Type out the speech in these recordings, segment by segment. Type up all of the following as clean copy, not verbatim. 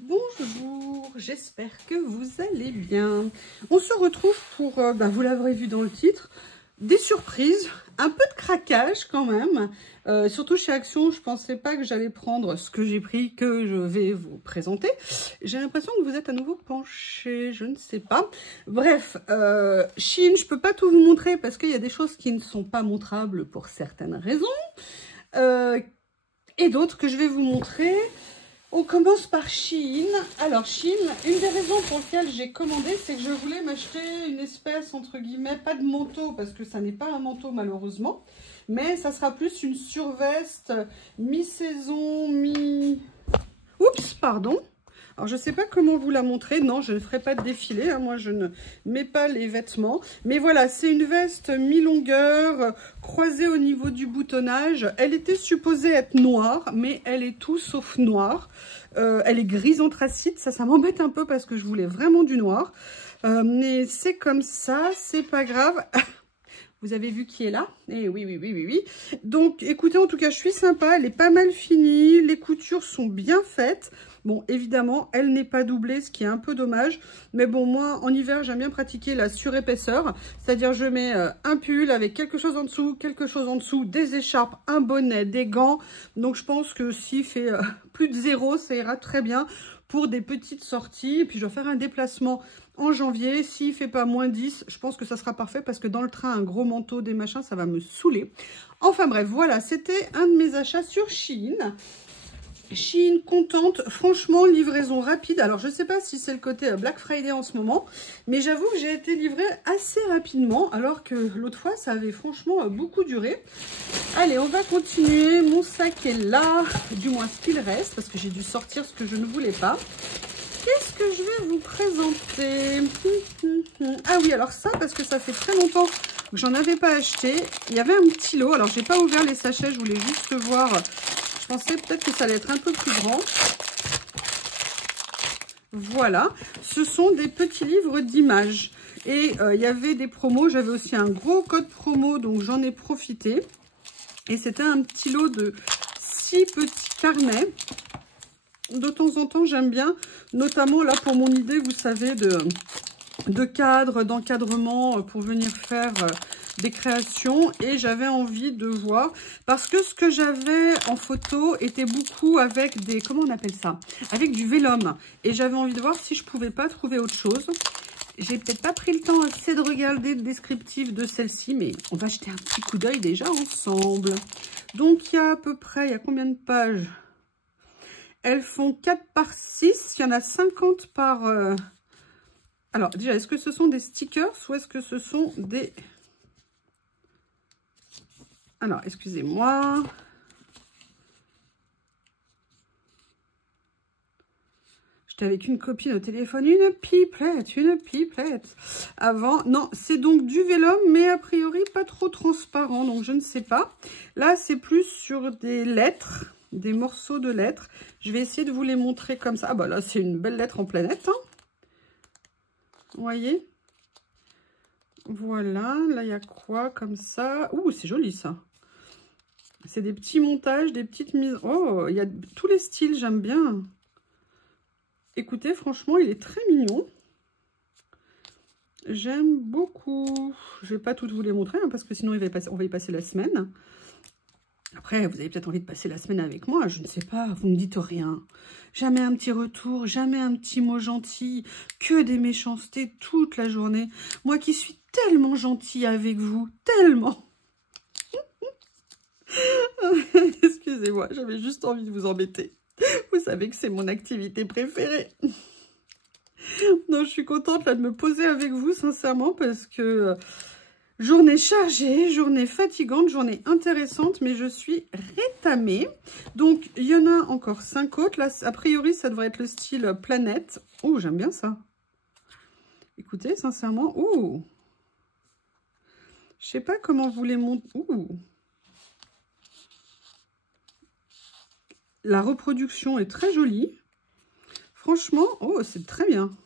Bonjour, j'espère que vous allez bien. On se retrouve pour, vous l'avez vu dans le titre, des surprises, un peu de craquage quand même. Surtout chez Action, je pensais pas que j'allais prendre ce que j'ai pris, que je vais vous présenter. J'ai l'impression que vous êtes à nouveau penché, je ne sais pas. Bref, Shein, je peux pas tout vous montrer parce qu'il y a des choses qui ne sont pas montrables pour certaines raisons. Et d'autres que je vais vous montrer. On commence par Shein. Alors Shein, une des raisons pour lesquelles j'ai commandé, c'est que je voulais m'acheter une espèce, entre guillemets, pas de manteau, parce que ça n'est pas un manteau malheureusement, mais ça sera plus une surveste mi-saison, Oups, pardon. Alors, je ne sais pas comment vous la montrer. Non, je ne ferai pas de défilé. Hein. Moi, je ne mets pas les vêtements. Mais voilà, c'est une veste mi-longueur, croisée au niveau du boutonnage. Elle était supposée être noire, mais elle est tout sauf noire. Elle est grise anthracite. Ça m'embête un peu parce que je voulais vraiment du noir. Mais c'est comme ça, c'est pas grave. Vous avez vu qui est là? Eh oui, oui, oui, oui, oui. Donc, écoutez, en tout cas, je suis sympa. Elle est pas mal finie. Les coutures sont bien faites. Bon, évidemment, elle n'est pas doublée, ce qui est un peu dommage. Mais bon, moi, en hiver, j'aime bien pratiquer la surépaisseur. C'est-à-dire, je mets un pull avec quelque chose en dessous, des écharpes, un bonnet, des gants. Donc, je pense que s'il fait plus de 0, ça ira très bien pour des petites sorties. Et puis, je vais faire un déplacement en janvier. S'il ne fait pas moins 10, je pense que ça sera parfait parce que dans le train, un gros manteau, des machins, ça va me saouler. Enfin bref, voilà, c'était un de mes achats sur Shein. Shein, contente, franchement, livraison rapide. Alors, je ne sais pas si c'est le côté Black Friday en ce moment, mais j'avoue que j'ai été livrée assez rapidement, alors que l'autre fois, ça avait franchement beaucoup duré. Allez, on va continuer. Mon sac est là, du moins ce qu'il reste, parce que j'ai dû sortir ce que je ne voulais pas. Qu'est-ce que je vais vous présenter? Ah oui, alors ça, parce que ça fait très longtemps que j'en avais pas acheté. Il y avait un petit lot. Alors, j'ai pas ouvert les sachets, je voulais juste voir. Je pensais peut-être que ça allait être un peu plus grand. Voilà, ce sont des petits livres d'images. Et il y avait des promos, j'avais aussi un gros code promo, donc j'en ai profité. Et c'était un petit lot de 6 petits carnets. De temps en temps, j'aime bien, notamment là pour mon idée, vous savez, de cadre, d'encadrement pour venir faire des créations. Et j'avais envie de voir, parce que ce que j'avais en photo était beaucoup avec des, comment on appelle ça? Avec du vélum. Et j'avais envie de voir si je pouvais pas trouver autre chose. J'ai peut-être pas pris le temps assez de regarder le descriptif de celle-ci, mais on va jeter un petit coup d'œil déjà ensemble. Donc il y a à peu près, il y a combien de pages? Elles font 4 par 6. Il y en a 50 par... Alors, déjà, est-ce que ce sont des stickers ou est-ce que ce sont des... Alors, excusez-moi. J'étais avec une copine au téléphone. Une pipelette. Avant, non, c'est donc du vélum, mais a priori pas trop transparent. Donc, je ne sais pas. Là, c'est plus sur des lettres. Des morceaux de lettres. Je vais essayer de vous les montrer comme ça. Ah bah là, c'est une belle lettre en planète. Hein. Vous voyez? Voilà. Là, il y a quoi comme ça? Ouh, c'est joli ça. C'est des petits montages, des petites mises... Oh, il y a tous les styles, j'aime bien. Écoutez, franchement, il est très mignon. J'aime beaucoup. Je ne vais pas toutes vous les montrer, hein, parce que sinon, on va y passer la semaine. Après, vous avez peut-être envie de passer la semaine avec moi, je ne sais pas, vous ne me dites rien. Jamais un petit retour, jamais un petit mot gentil, que des méchancetés toute la journée. Moi qui suis tellement gentille avec vous, tellement. Excusez-moi, j'avais juste envie de vous embêter. Vous savez que c'est mon activité préférée. Non, je suis contente là de me poser avec vous, sincèrement, parce que... Journée chargée, journée fatigante, journée intéressante, mais je suis rétamée. Donc, il y en a encore 5 autres. Là, a priori, ça devrait être le style planète. Oh, j'aime bien ça. Écoutez, sincèrement, ouh. Je sais pas comment vous les montrer. Ouh. La reproduction est très jolie. Franchement, oh, c'est très bien.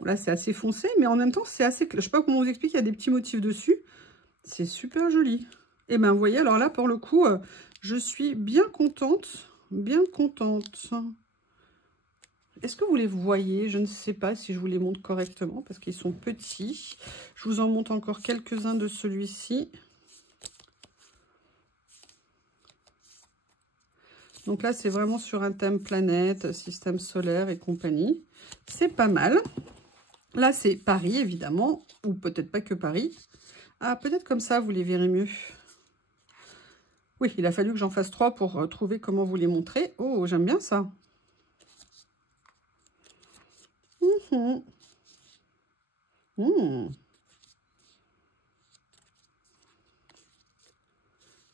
Là, c'est assez foncé, mais en même temps, c'est assez... Je sais pas comment vous expliquer, il y a des petits motifs dessus. C'est super joli. Et ben, vous voyez, alors là, pour le coup, je suis bien contente. Bien contente. Est-ce que vous les voyez? Je ne sais pas si je vous les montre correctement parce qu'ils sont petits. Je vous en montre encore quelques-uns de celui-ci. Donc là, c'est vraiment sur un thème planète, système solaire et compagnie. C'est pas mal. Là, c'est Paris, évidemment, ou peut-être pas que Paris. Ah, peut-être comme ça, vous les verrez mieux. Oui, il a fallu que j'en fasse 3 pour trouver comment vous les montrer. Oh, j'aime bien ça.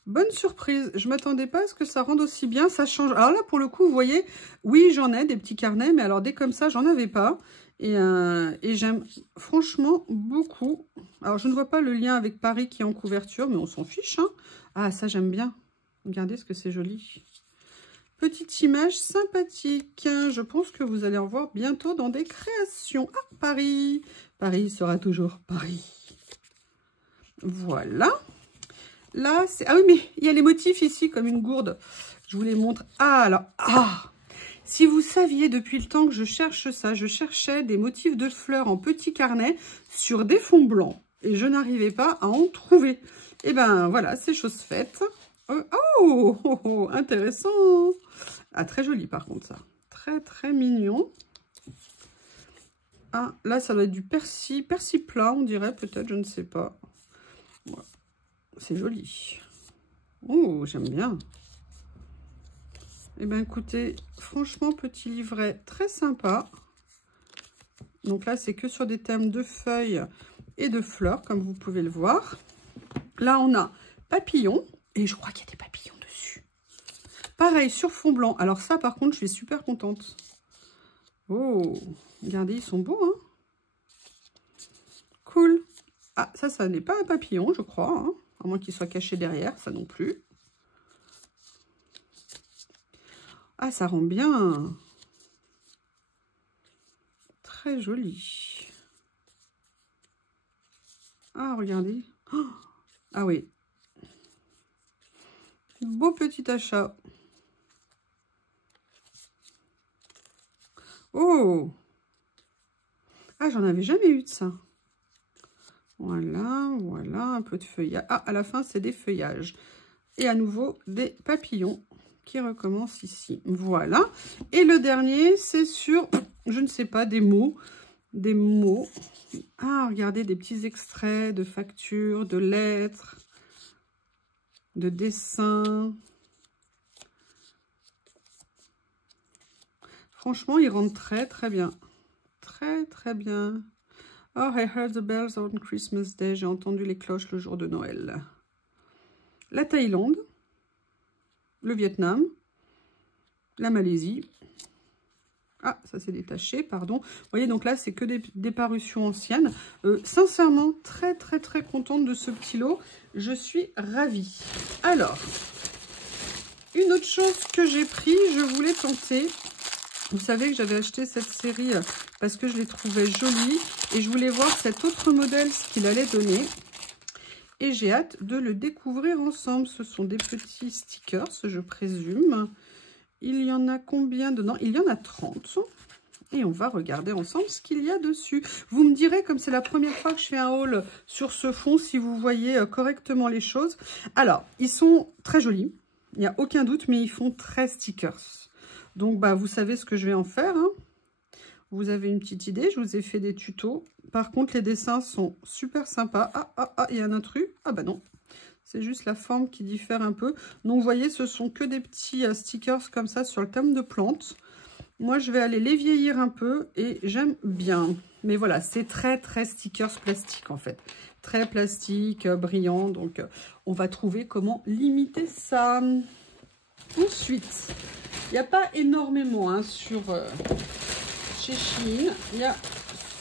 Bonne surprise, je ne m'attendais pas à ce que ça rende aussi bien, ça change. Alors là, pour le coup, vous voyez, oui, j'en ai des petits carnets, mais alors des comme ça, j'en avais pas. Et j'aime franchement beaucoup. Alors, je ne vois pas le lien avec Paris qui est en couverture, mais on s'en fiche. Hein. Ah, ça, j'aime bien. Regardez ce que c'est joli. Petite image sympathique. Je pense que vous allez en voir bientôt dans des créations. Ah, Paris. Paris sera toujours Paris. Voilà. Là, c'est... Ah oui, mais il y a les motifs ici, comme une gourde. Je vous les montre. Ah, alors... Ah, si vous saviez, depuis le temps que je cherche ça, je cherchais des motifs de fleurs en petits carnets sur des fonds blancs. Et je n'arrivais pas à en trouver. Et ben voilà, c'est chose faite. Oh, intéressant. Ah, très joli par contre, ça. Très, très mignon. Ah, là, ça doit être du persil. Persil plat, on dirait, peut-être, je ne sais pas. Voilà. C'est joli. Oh, j'aime bien. Eh bien, écoutez, franchement, petit livret très sympa. Donc là, c'est que sur des thèmes de feuilles et de fleurs, comme vous pouvez le voir. Là, on a papillons. Et je crois qu'il y a des papillons dessus. Pareil, sur fond blanc. Alors ça, par contre, je suis super contente. Oh, regardez, ils sont beaux, hein. Cool. Ah, ça n'est pas un papillon, je crois, hein. À moins qu'il soit caché derrière, ça non plus. Ah, ça rend bien. Très joli. Ah, regardez. Oh, ah oui. Beau petit achat. Oh! Ah, j'en avais jamais eu de ça. Voilà, voilà, un peu de feuillage. Ah, à la fin, c'est des feuillages. Et à nouveau, des papillons qui recommencent ici. Voilà. Et le dernier, c'est sur, je ne sais pas, des mots. Des mots. Ah, regardez, des petits extraits de factures, de lettres, de dessins. Franchement, ils rendent très, très bien. Très, très bien. Oh, I heard the bells on Christmas Day. J'ai entendu les cloches le jour de Noël. La Thaïlande, le Vietnam, la Malaisie. Ah, ça s'est détaché, pardon. Vous voyez, donc là, c'est que des parutions anciennes. Sincèrement, très, très, très contente de ce petit lot. Je suis ravie. Alors, une autre chose que j'ai pris, je voulais tenter. Vous savez que j'avais acheté cette série parce que je les trouvais jolies. Et je voulais voir cet autre modèle, ce qu'il allait donner. Et j'ai hâte de le découvrir ensemble. Ce sont des petits stickers, je présume. Il y en a combien dedans? Il y en a 30. Et on va regarder ensemble ce qu'il y a dessus. Vous me direz, comme c'est la première fois que je fais un haul sur ce fond, si vous voyez correctement les choses. Alors, ils sont très jolis. Il n'y a aucun doute, mais ils font très stickers. Donc, bah, vous savez ce que je vais en faire. Hein. Vous avez une petite idée. Je vous ai fait des tutos. Par contre, les dessins sont super sympas. Ah, il y a un intrus. Ah, bah non. C'est juste la forme qui diffère un peu. Donc, vous voyez, ce sont que des petits stickers comme ça sur le thème de plantes. Moi, je vais aller les vieillir un peu et j'aime bien. Mais voilà, c'est très, très stickers plastique en fait. Très plastique, brillant. Donc, on va trouver comment limiter ça. Ensuite, il n'y a pas énormément hein, sur chez Shein. Il y a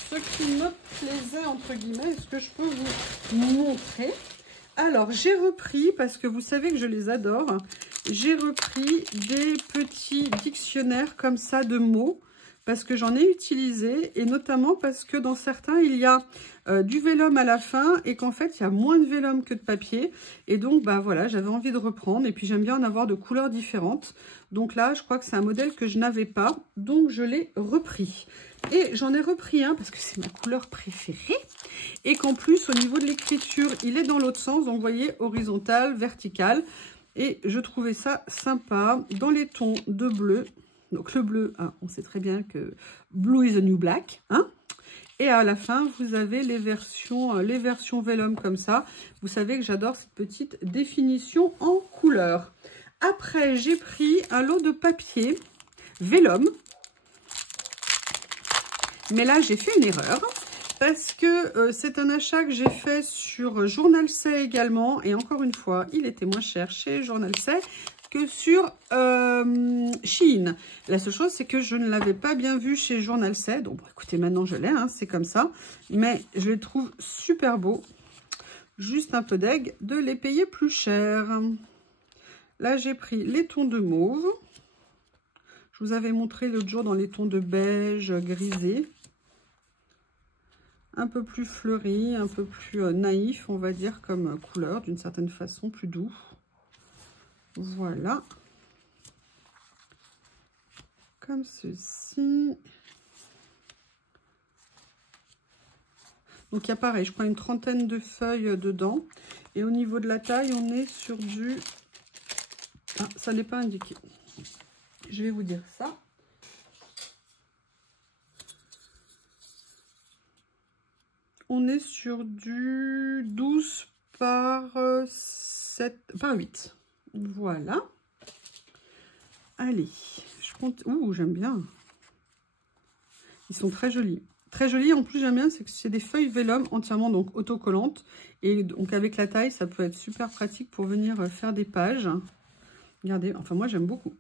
ce qui me plaisait, entre guillemets. Est-ce que je peux vous montrer? Alors, j'ai repris, parce que vous savez que je les adore, j'ai repris des petits dictionnaires comme ça de mots, parce que j'en ai utilisé et notamment parce que dans certains, il y a du vélum à la fin et qu'en fait, il y a moins de vélum que de papier. Et donc, bah voilà, j'avais envie de reprendre et puis j'aime bien en avoir de couleurs différentes. Donc là, je crois que c'est un modèle que je n'avais pas, donc je l'ai repris. Et j'en ai repris un parce que c'est ma couleur préférée et qu'en plus, au niveau de l'écriture, il est dans l'autre sens. Donc, vous voyez, horizontal, vertical. Et je trouvais ça sympa dans les tons de bleu. Donc le bleu, hein, on sait très bien que blue is the new black. Hein, et à la fin, vous avez les versions vélum comme ça. Vous savez que j'adore cette petite définition en couleur. Après, j'ai pris un lot de papier vélum. Mais là, j'ai fait une erreur. Parce que c'est un achat que j'ai fait sur Journal C également. Et encore une fois, il était moins cher chez Journal C que sur Shein. La seule chose, c'est que je ne l'avais pas bien vu chez Journal C. Donc, bon, écoutez, maintenant je l'ai, hein, c'est comme ça. Mais je les trouve super beaux. Juste un peu deg de les payer plus cher. Là, j'ai pris les tons de mauve. Je vous avais montré l'autre jour dans les tons de beige grisé. Un peu plus fleuri, un peu plus naïf, on va dire, comme couleur, d'une certaine façon, plus doux. Voilà. Comme ceci. Donc, il y a pareil, je prends une trentaine de feuilles dedans. Et au niveau de la taille, on est sur du... Ah, ça n'est pas indiqué. Je vais vous dire ça. On est sur du 12 par 8. Voilà. Allez, je compte. Ouh, j'aime bien. Ils sont très jolis. Très jolis. En plus, j'aime bien, c'est que c'est des feuilles vélum entièrement donc autocollantes. Et donc, avec la taille, ça peut être super pratique pour venir faire des pages. Regardez, enfin, moi, j'aime beaucoup.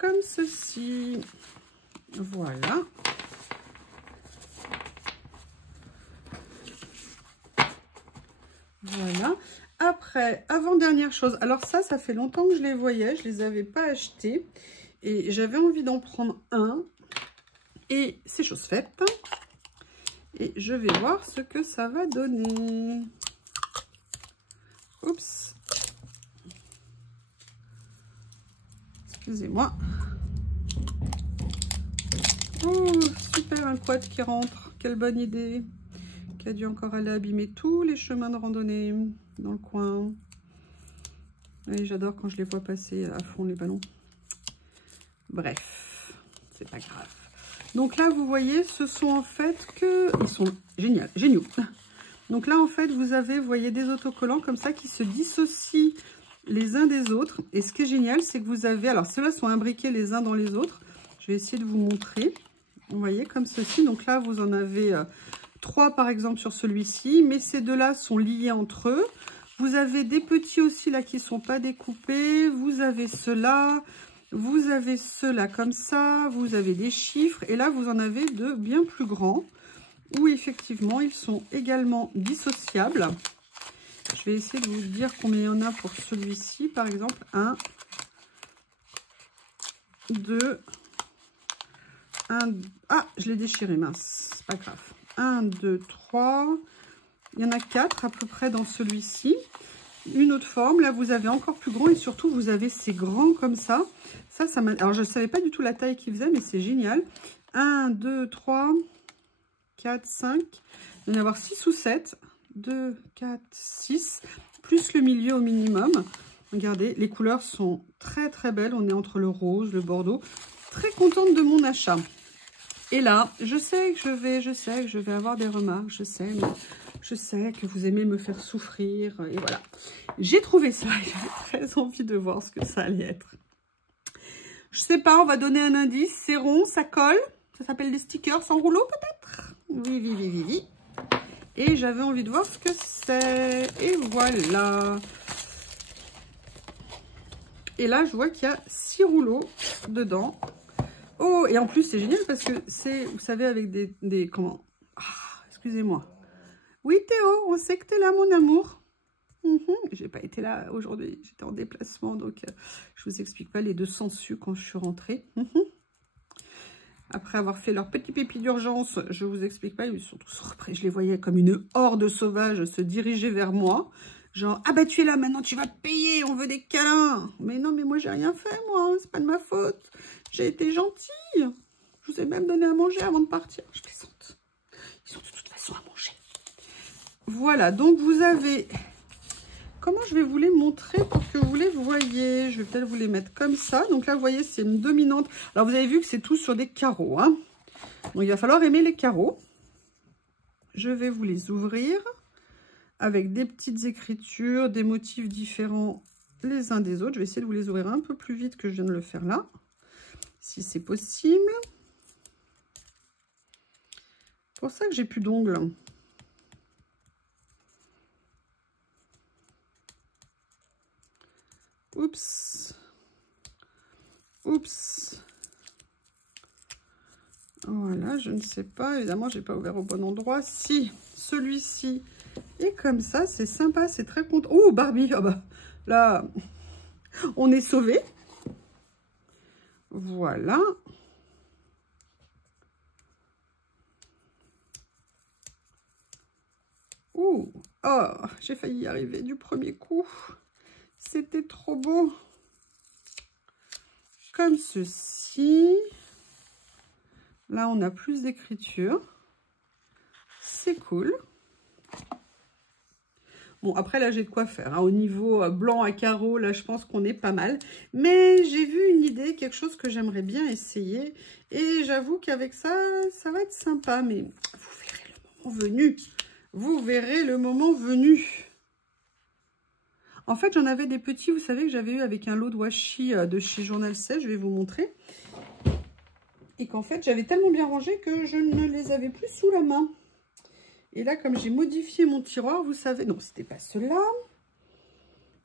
Comme ceci. Voilà. Voilà. Après, avant-dernière chose. Alors ça fait longtemps que je les voyais. Je les avais pas achetés. Et j'avais envie d'en prendre un. Et c'est chose faite. Et je vais voir ce que ça va donner. Oups. Excusez-moi. Oh, super, un quad qui rentre. Quelle bonne idée. Qui a dû encore aller abîmer tous les chemins de randonnée dans le coin. Et j'adore quand je les vois passer à fond les ballons. Bref, c'est pas grave. Donc là, vous voyez, ce sont en fait que... Ils sont géniaux. Donc là, en fait, vous avez, vous voyez, des autocollants comme ça qui se dissocient les uns des autres. Et ce qui est génial, c'est que vous avez... Alors, ceux-là sont imbriqués les uns dans les autres. Je vais essayer de vous montrer. Vous voyez, comme ceci. Donc là, vous en avez 3, par exemple, sur celui-ci. Mais ces deux-là sont liés entre eux. Vous avez des petits aussi, là, qui ne sont pas découpés. Vous avez ceux-là. Vous avez ceux-là comme ça. Vous avez des chiffres. Et là, vous en avez de bien plus grands. Où effectivement ils sont également dissociables. Je vais essayer de vous dire combien il y en a pour celui-ci. Par exemple, 1, 2, 1... Ah, je l'ai déchiré, mince, c'est pas grave. 1, 2, 3. Il y en a 4 à peu près dans celui-ci. Une autre forme, là vous avez encore plus grand et surtout vous avez ces grands comme ça. Ça m'a... Alors je ne savais pas du tout la taille qu'il faisait, mais c'est génial. 1, 2, 3... 4, 5, il va y en avoir 6 ou 7, 2, 4, 6, plus le milieu au minimum. Regardez, les couleurs sont très très belles, on est entre le rose, le bordeaux. Très contente de mon achat. Et là, je sais que je vais avoir des remarques, je sais que vous aimez me faire souffrir, et voilà. J'ai trouvé ça et j'avais très envie de voir ce que ça allait être. Je sais pas, on va donner un indice, c'est rond, ça colle, ça s'appelle des stickers sans rouleau peut-être. Oui. Et j'avais envie de voir ce que c'est. Et voilà. Et là, je vois qu'il y a 6 rouleaux dedans. Oh, et en plus, c'est génial parce que c'est, vous savez, avec des comment... Ah, excusez-moi. Oui, Théo, on sait que t'es là, mon amour. J'ai pas été là aujourd'hui, j'étais en déplacement, donc je vous explique pas les 200 su quand je suis rentrée. Après avoir fait leur petit pipi d'urgence, je vous explique pas, ils sont tous repris. Je les voyais comme une horde sauvage se diriger vers moi. Genre, ah bah tu es là, maintenant tu vas te payer, on veut des câlins. Mais non, mais moi j'ai rien fait, moi, c'est pas de ma faute. J'ai été gentille. Je vous ai même donné à manger avant de partir. Je plaisante. Ils ont de toute façon à manger. Voilà, donc vous avez... Comment je vais vous les montrer pour que vous les voyez? Je vais peut-être vous les mettre comme ça. Donc là, vous voyez, c'est une dominante. Alors, vous avez vu que c'est tout sur des carreaux. Hein. Donc, il va falloir aimer les carreaux. Je vais vous les ouvrir avec des petites écritures, des motifs différents les uns des autres. Je vais essayer de vous les ouvrir un peu plus vite que je viens de le faire là, si c'est possible. C'est pour ça que j'ai plus d'ongles. Oups. Oups. Voilà, je ne sais pas. Évidemment, j'ai pas ouvert au bon endroit. Si, celui-ci est comme ça, c'est sympa, c'est très content. Oh, Barbie, oh bah, là, on est sauvé. Voilà. Ouh, oh, j'ai failli y arriver du premier coup. C'était trop beau. Comme ceci. Là, on a plus d'écriture. C'est cool. Bon, après, là, j'ai de quoi faire. Hein. Au niveau blanc à carreaux, là, je pense qu'on est pas mal. Mais j'ai vu une idée, quelque chose que j'aimerais bien essayer. Et j'avoue qu'avec ça, ça va être sympa. Mais vous verrez le moment venu. Vous verrez le moment venu. En fait, j'en avais des petits, vous savez, que j'avais eu avec un lot de washi de chez Journal 16. Je vais vous montrer. Et qu'en fait, j'avais tellement bien rangé que je ne les avais plus sous la main. Et là, comme j'ai modifié mon tiroir, vous savez... Non, c'était pas ceux-là.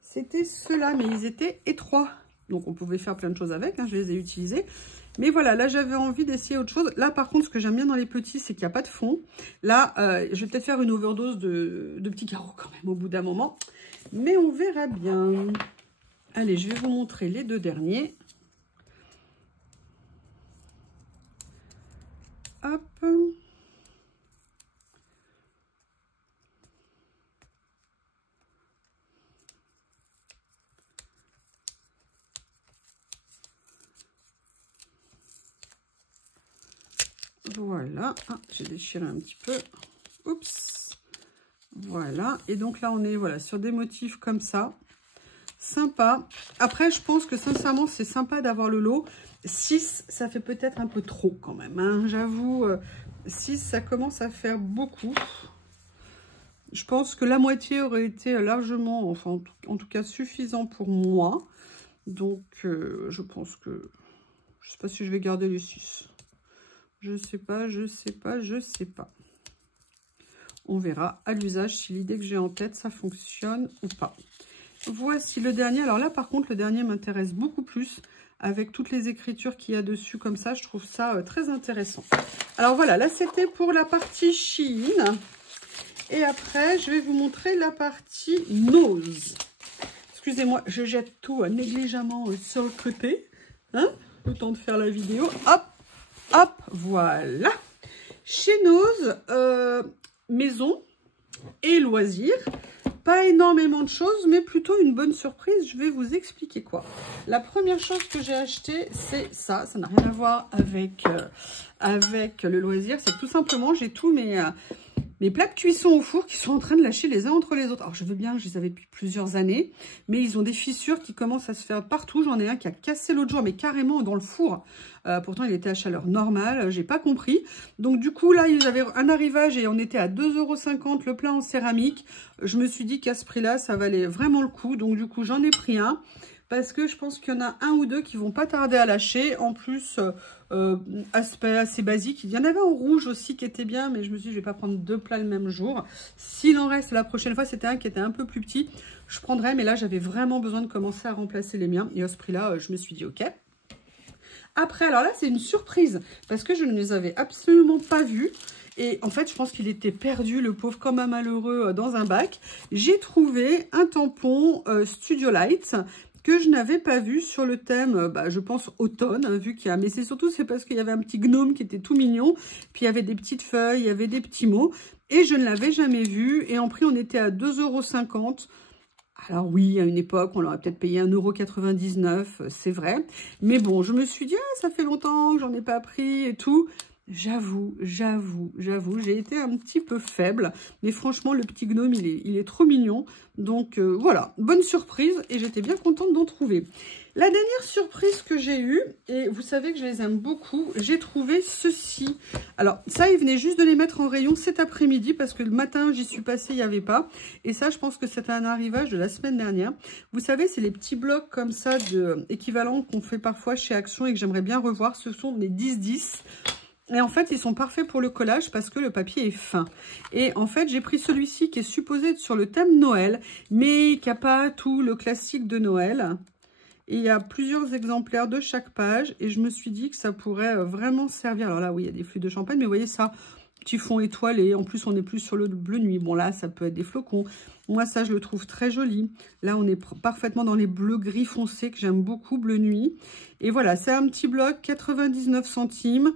C'était ceux-là, mais ils étaient étroits. Donc, on pouvait faire plein de choses avec. Hein, je les ai utilisés. Mais voilà, là, j'avais envie d'essayer autre chose. Là, par contre, ce que j'aime bien dans les petits, c'est qu'il n'y a pas de fond. Là, je vais peut-être faire une overdose de petits carreaux quand même au bout d'un moment. Mais on verra bien. Allez, je vais vous montrer les deux derniers. Hop. Voilà. Ah, j'ai déchiré un petit peu. Oups. Voilà. Et donc là, on est voilà, sur des motifs comme ça. Sympa. Après, je pense que sincèrement, c'est sympa d'avoir le lot. 6, ça fait peut-être un peu trop quand même. Hein. J'avoue, 6, ça commence à faire beaucoup. Je pense que la moitié aurait été largement, enfin en tout cas suffisant pour moi. Donc, je pense que... Je ne sais pas si je vais garder les 6. Je sais pas, je sais pas, je sais pas. On verra à l'usage si l'idée que j'ai en tête, ça fonctionne ou pas. Voici le dernier. Alors là, par contre, le dernier m'intéresse beaucoup plus avec toutes les écritures qu'il y a dessus comme ça. Je trouve ça très intéressant. Alors voilà, là, c'était pour la partie Shein. Et après, je vais vous montrer la partie Nose. Excusez-moi, je jette tout négligemment sur le côté. Hein, le temps de faire la vidéo. Hop, hop, voilà. Chez Nose, maison et loisirs. Pas énormément de choses, mais plutôt une bonne surprise. Je vais vous expliquer quoi. La première chose que j'ai acheté, c'est ça. Ça n'a rien à voir avec, avec le loisir. C'est tout simplement, j'ai tous mes plats de cuisson au four qui sont en train de lâcher les uns entre les autres. Alors, je veux bien, je les avais depuis plusieurs années, mais ils ont des fissures qui commencent à se faire partout. J'en ai un qui a cassé l'autre jour, mais carrément dans le four. Pourtant, il était à chaleur normale, j'ai pas compris. Donc, du coup, là, ils avaient un arrivage et on était à 2,50 € le plat en céramique. Je me suis dit qu'à ce prix-là, ça valait vraiment le coup. Donc, du coup, j'en ai pris un. Parce que je pense qu'il y en a un ou deux qui vont pas tarder à lâcher. En plus, aspect assez basique. Il y en avait en rouge aussi qui était bien, mais je me suis dit, je vais pas prendre deux plats le même jour. S'il en reste la prochaine fois, c'était un qui était un peu plus petit. Je prendrais, mais là, j'avais vraiment besoin de commencer à remplacer les miens. Et à ce prix-là, je me suis dit, ok. Après, alors là, c'est une surprise parce que je ne les avais absolument pas vus. Et en fait, je pense qu'il était perdu, le pauvre comme un malheureux, dans un bac. J'ai trouvé un tampon Studio Light que je n'avais pas vu sur le thème, je pense automne, hein, vu qu'il y a, mais c'est parce qu'il y avait un petit gnome qui était tout mignon, puis il y avait des petites feuilles, il y avait des petits mots, et je ne l'avais jamais vu, et en prix on était à 2,50 €. Alors oui, à une époque, on l'aurait peut-être payé 1,99 €, c'est vrai, mais bon, je me suis dit, ah, ça fait longtemps que j'en ai pas pris et tout. J'avoue, j'ai été un petit peu faible, mais franchement, le petit gnome, il est trop mignon. Donc voilà, bonne surprise et j'étais bien contente d'en trouver. La dernière surprise que j'ai eue, et vous savez que je les aime beaucoup, j'ai trouvé ceci. Alors ça, ils venaient juste de les mettre en rayon cet après-midi parce que le matin, j'y suis passée, il n'y avait pas. Et ça, je pense que c'était un arrivage de la semaine dernière. Vous savez, c'est les petits blocs comme ça, équivalents qu'on fait parfois chez Action et que j'aimerais bien revoir. Ce sont mes 10-10. Et en fait, ils sont parfaits pour le collage parce que le papier est fin. Et en fait, j'ai pris celui-ci qui est supposé être sur le thème Noël, mais qui n'a pas tout le classique de Noël. Et il y a plusieurs exemplaires de chaque page. Et je me suis dit que ça pourrait vraiment servir. Alors là, oui, il y a des flûtes de champagne, mais vous voyez ça, petit fond étoilé. En plus, on est plus sur le bleu nuit. Bon, là, ça peut être des flocons. Moi, ça, je le trouve très joli. Là, on est parfaitement dans les bleus gris foncés que j'aime beaucoup, bleu nuit. Et voilà, c'est un petit bloc, 99 centimes.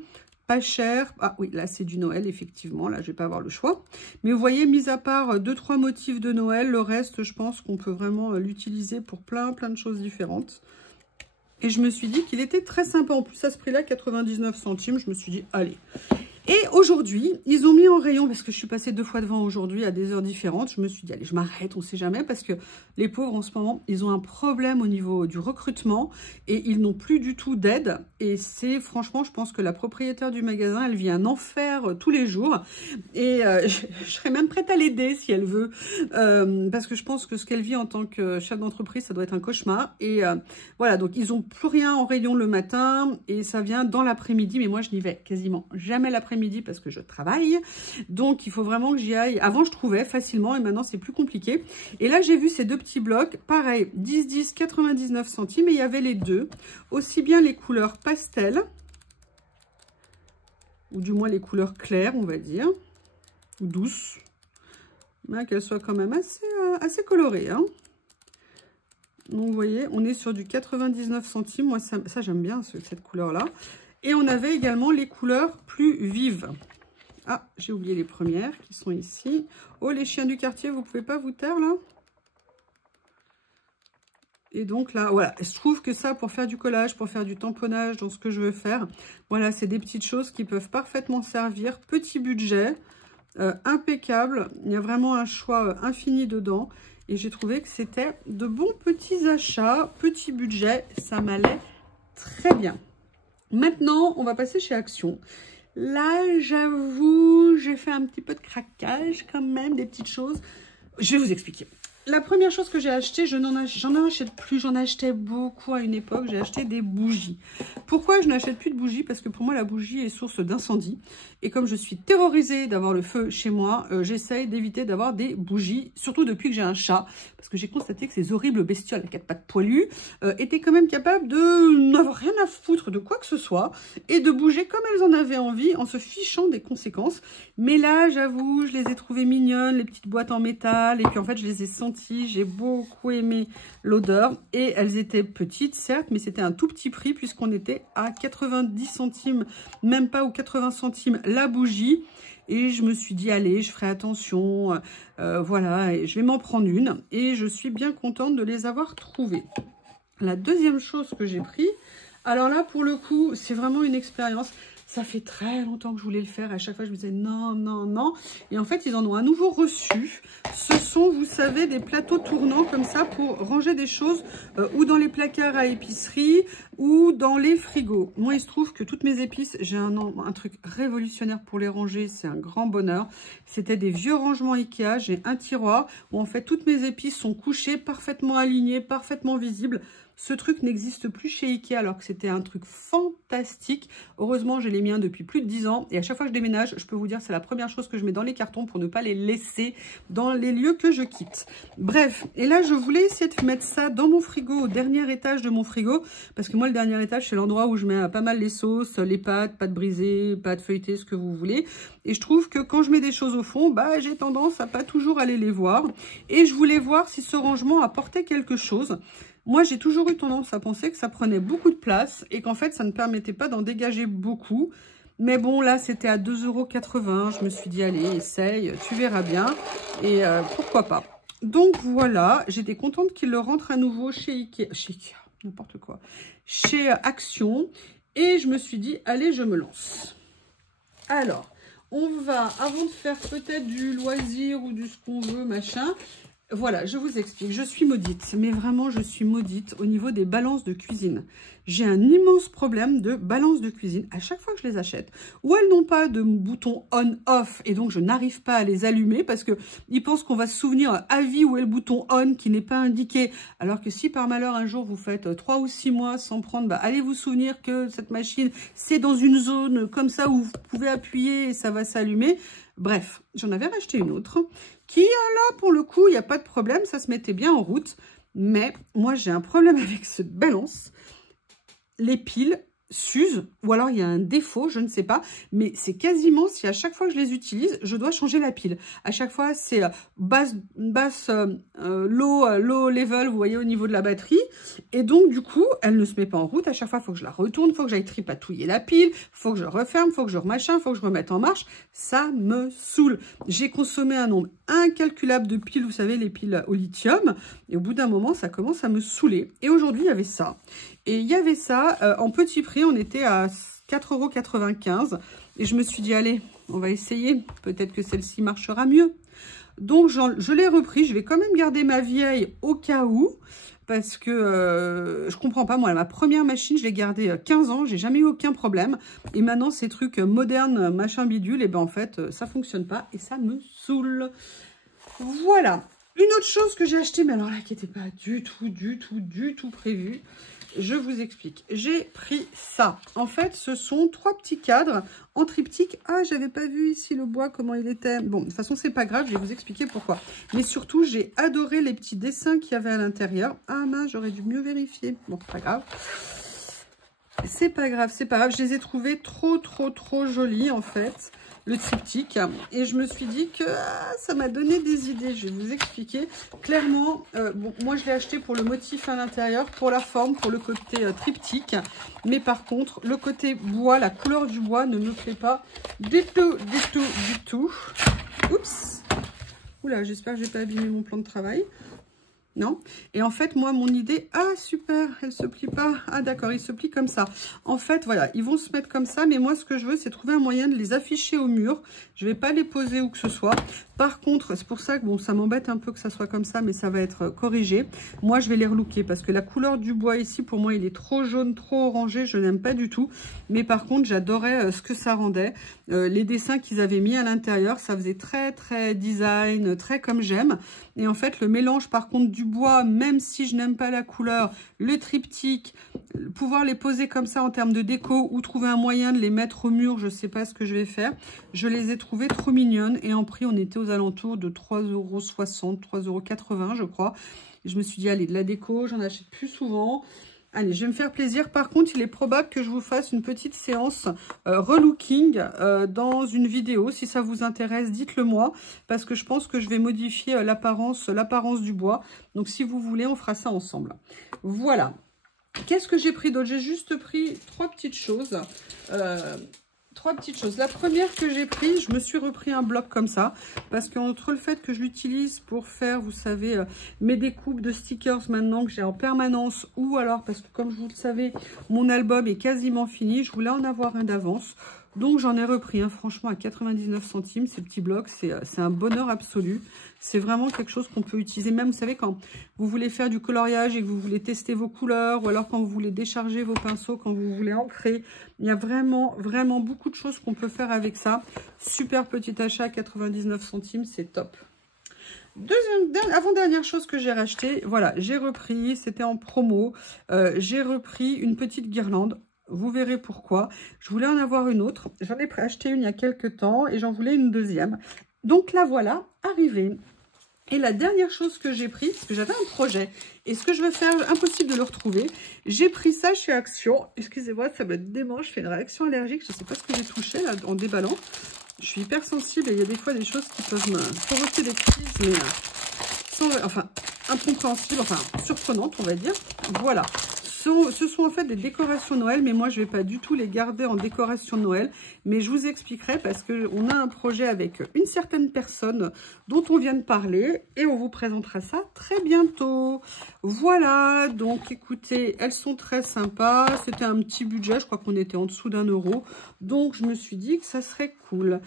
Pas cher. Ah oui, là, c'est du Noël, effectivement. Là, je vais pas avoir le choix. Mais vous voyez, mis à part 2-3 motifs de Noël, le reste, je pense qu'on peut vraiment l'utiliser pour plein de choses différentes. Et je me suis dit qu'il était très sympa. En plus, à ce prix-là, 99 centimes, je me suis dit, allez. Et aujourd'hui, ils ont mis en rayon, parce que je suis passée 2 fois devant aujourd'hui à des heures différentes. Je me suis dit, allez, je m'arrête, on ne sait jamais, parce que les pauvres, en ce moment, ils ont un problème au niveau du recrutement et ils n'ont plus du tout d'aide. Et c'est, franchement, je pense que la propriétaire du magasin, elle vit un enfer tous les jours. Et je serais même prête à l'aider si elle veut, parce que je pense que ce qu'elle vit en tant que chef d'entreprise, ça doit être un cauchemar. Et voilà, donc ils n'ont plus rien en rayon le matin et ça vient dans l'après-midi. Mais moi, je n'y vais quasiment jamais l'après-midi parce que je travaille, donc il faut vraiment que j'y aille. Avant je trouvais facilement et maintenant c'est plus compliqué. Et là j'ai vu ces 2 petits blocs, pareil, 10-10, 99 centimes, et il y avait les deux, aussi bien les couleurs pastel, ou du moins les couleurs claires on va dire, ou douces, mais qu'elles soient quand même assez colorées, hein. Donc vous voyez, on est sur du 99 centimes, moi ça j'aime bien cette couleur là. Et on avait également les couleurs plus vives. Ah, j'ai oublié les premières qui sont ici. Oh, les chiens du quartier, vous pouvez pas vous taire là? Et donc là, voilà, je trouve que ça, pour faire du collage, pour faire du tamponnage dans ce que je veux faire, voilà, c'est des petites choses qui peuvent parfaitement servir. Petit budget, impeccable. Il y a vraiment un choix infini dedans. Et j'ai trouvé que c'était de bons petits achats, petit budget, ça m'allait très bien. Maintenant, on va passer chez Action. Là, j'avoue, j'ai fait un petit peu de craquage quand même, des petites choses. Je vais vous expliquer. La première chose que j'ai acheté, j'en achète plus, j'en achetais beaucoup à une époque, j'ai acheté des bougies. Pourquoi je n'achète plus de bougies? Parce que pour moi, la bougie est source d'incendie. Et comme je suis terrorisée d'avoir le feu chez moi, j'essaye d'éviter d'avoir des bougies, surtout depuis que j'ai un chat. Parce que j'ai constaté que ces horribles bestioles à 4 pattes poilues étaient quand même capables de n'avoir rien à foutre de quoi que ce soit et de bouger comme elles en avaient envie en se fichant des conséquences. Mais là, j'avoue, je les ai trouvées mignonnes, les petites boîtes en métal. Et puis en fait, je les ai senties. J'ai beaucoup aimé l'odeur et elles étaient petites certes, mais c'était un tout petit prix puisqu'on était à 90 centimes, même pas, ou 80 centimes la bougie. Et je me suis dit, allez, je ferai attention, voilà, et je vais m'en prendre une. Et je suis bien contente de les avoir trouvées. La deuxième chose que j'ai pris, alors là, pour le coup, c'est vraiment une expérience. Ça fait très longtemps que je voulais le faire. À chaque fois, je me disais non, non, non. Et en fait, ils en ont à nouveau reçu. Ce sont, vous savez, des plateaux tournants comme ça pour ranger des choses ou dans les placards à épicerie ou dans les frigos. Moi, il se trouve que toutes mes épices, j'ai un truc révolutionnaire pour les ranger. C'est un grand bonheur. C'était des vieux rangements Ikea. J'ai un tiroir où en fait, toutes mes épices sont couchées, parfaitement alignées, parfaitement visibles. Ce truc n'existe plus chez Ikea alors que c'était un truc fantastique. Heureusement, j'ai les miens depuis plus de 10 ans et à chaque fois que je déménage, je peux vous dire c'est la première chose que je mets dans les cartons pour ne pas les laisser dans les lieux que je quitte. Bref, et là je voulais essayer de mettre ça dans mon frigo, au dernier étage de mon frigo, parce que moi le dernier étage c'est l'endroit où je mets pas mal les sauces, les pâtes brisées, pâtes feuilletées, ce que vous voulez. Et je trouve que quand je mets des choses au fond, bah j'ai tendance à pas toujours aller les voir. Et je voulais voir si ce rangement apportait quelque chose. Moi, j'ai toujours eu tendance à penser que ça prenait beaucoup de place et qu'en fait, ça ne permettait pas d'en dégager beaucoup. Mais bon, là, c'était à 2,80 €. Je me suis dit, allez, essaye, tu verras bien. Et pourquoi pas. Donc, voilà, j'étais contente qu'il le rentre à nouveau chez Ikea. Chez Ikea, n'importe quoi. Chez Action. Et je me suis dit, allez, je me lance. Alors, on va, avant de faire peut-être du loisir ou du ce qu'on veut, machin... Voilà, je vous explique. Je suis maudite, mais vraiment, je suis maudite au niveau des balances de cuisine. J'ai un immense problème de balance de cuisine à chaque fois que je les achète. Ou elles n'ont pas de bouton on-off et donc je n'arrive pas à les allumer parce qu'ils pensent qu'on va se souvenir à vie où est le bouton on qui n'est pas indiqué. Alors que si par malheur un jour vous faites 3 ou 6 mois sans prendre, bah, allez vous souvenir que cette machine, c'est dans une zone comme ça où vous pouvez appuyer et ça va s'allumer. Bref, j'en avais racheté une autre qui, là, pour le coup, il n'y a pas de problème, ça se mettait bien en route. Mais moi, j'ai un problème avec cette balance. Les piles s'usent, ou alors il y a un défaut, je ne sais pas. Mais c'est quasiment, si à chaque fois que je les utilise, je dois changer la pile. À chaque fois, c'est low level, vous voyez, au niveau de la batterie. Et donc, du coup, elle ne se met pas en route. À chaque fois, il faut que je la retourne, il faut que j'aille tripatouiller la pile, il faut que je referme, il faut que je remachin, il faut que je remette en marche. Ça me saoule. J'ai consommé un nombre incalculable de piles, vous savez, les piles au lithium. Et au bout d'un moment, ça commence à me saouler. Et aujourd'hui, il y avait ça. Et il y avait ça en petit prix, on était à 4,95 €. Et je me suis dit, allez, on va essayer. Peut-être que celle-ci marchera mieux. Donc, je l'ai repris. Je vais quand même garder ma vieille au cas où. Parce que je comprends pas, moi, ma première machine, je l'ai gardée 15 ans. J'ai jamais eu aucun problème. Et maintenant, ces trucs modernes, machin bidule, et ben en fait, ça fonctionne pas. Et ça me saoule. Voilà. Une autre chose que j'ai acheté, mais alors là, qui n'était pas du tout prévu. Je vous explique. J'ai pris ça. En fait, ce sont 3 petits cadres en triptyque. Ah, j'avais pas vu ici le bois, comment il était. Bon, de toute façon, c'est pas grave. Je vais vous expliquer pourquoi. Mais surtout, j'ai adoré les petits dessins qu'il y avait à l'intérieur. Ah mince, j'aurais dû mieux vérifier. Bon, c'est pas grave. C'est pas grave, c'est pas grave. Je les ai trouvés trop jolis, en fait. Le triptyque. Et je me suis dit que ça m'a donné des idées. Je vais vous expliquer. Clairement, bon, moi je l'ai acheté pour le motif à l'intérieur, pour la forme, pour le côté triptyque. Mais par contre, le côté bois, la couleur du bois ne me plaît pas du tout. Oups. Oula, j'espère que je n'ai pas abîmé mon plan de travail. Non. Et en fait, moi, mon idée... Ah, super, elle se plie pas. Ah, d'accord, il se plie comme ça. En fait, voilà, ils vont se mettre comme ça. Mais moi, ce que je veux, c'est trouver un moyen de les afficher au mur. Je vais pas les poser où que ce soit. Par contre, c'est pour ça que, bon, ça m'embête un peu que ça soit comme ça, mais ça va être corrigé. Moi, je vais les relooker parce que la couleur du bois ici, pour moi, il est trop jaune, trop orangé. Je n'aime pas du tout. Mais par contre, j'adorais ce que ça rendait. Les dessins qu'ils avaient mis à l'intérieur, ça faisait très design, très comme j'aime. Et en fait, le mélange, par contre, du bois, même si je n'aime pas la couleur, le triptyque, pouvoir les poser comme ça en termes de déco ou trouver un moyen de les mettre au mur, je ne sais pas ce que je vais faire. Je les ai trouvées trop mignonnes et en prix, on était aux alentours de 3,60 €, 3,80 €, je crois. Et je me suis dit, allez, de la déco, j'en achète plus souvent. Allez, je vais me faire plaisir. Par contre, il est probable que je vous fasse une petite séance relooking dans une vidéo. Si ça vous intéresse, dites-le moi. Parce que je pense que je vais modifier l'apparence du bois. Donc, si vous voulez, on fera ça ensemble. Voilà. Qu'est-ce que j'ai pris d'autre? J'ai juste pris 3 petites choses. 3 petites choses. La première que j'ai pris, je me suis repris un bloc comme ça. Parce qu'entre le fait que je l'utilise pour faire, vous savez, mes découpes de stickers maintenant que j'ai en permanence. Ou alors, parce que comme vous le savez, mon album est quasiment fini. Je voulais en avoir un d'avance. Donc, j'en ai repris un, franchement, à 99 centimes. Ces petits blocs, c'est un bonheur absolu. C'est vraiment quelque chose qu'on peut utiliser. Même, vous savez, quand vous voulez faire du coloriage et que vous voulez tester vos couleurs, ou alors quand vous voulez décharger vos pinceaux, quand vous voulez ancrer. Il y a vraiment beaucoup de choses qu'on peut faire avec ça. Super petit achat, 99 centimes, c'est top. Avant-dernière chose que j'ai racheté, voilà, j'ai repris, c'était en promo, j'ai repris une petite guirlande. Vous verrez pourquoi. Je voulais en avoir une autre. J'en ai acheté une il y a quelques temps et j'en voulais une deuxième. Donc la voilà, arrivée. Et la dernière chose que j'ai pris, parce que j'avais un projet, et ce que je vais faire, impossible de le retrouver, j'ai pris ça chez Action. Excusez-moi, ça me démange, je fais une réaction allergique, je ne sais pas ce que j'ai touché là, en déballant. Je suis hyper sensible et il y a des fois des choses qui peuvent me provoquer des crises, mais enfin, incompréhensibles, enfin, surprenantes, on va dire. Voilà. Ce sont en fait des décorations Noël, mais moi je ne vais pas du tout les garder en décoration Noël, mais je vous expliquerai parce qu'on a un projet avec une certaine personne dont on vient de parler et on vous présentera ça très bientôt. Voilà, donc écoutez, elles sont très sympas, c'était un petit budget, je crois qu'on était en dessous d'1 €, donc je me suis dit que ça serait cool.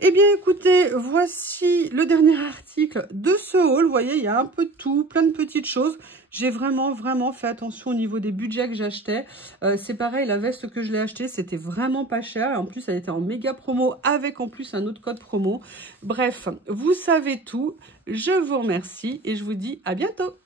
Eh bien écoutez, voici le dernier article de ce haul. Vous voyez, il y a un peu de tout, plein de petites choses. J'ai vraiment fait attention au niveau des budgets que j'achetais. C'est pareil, la veste que je l'ai achetée, c'était vraiment pas cher. En plus, elle était en méga promo avec en plus un autre code promo. Bref, vous savez tout. Je vous remercie et je vous dis à bientôt.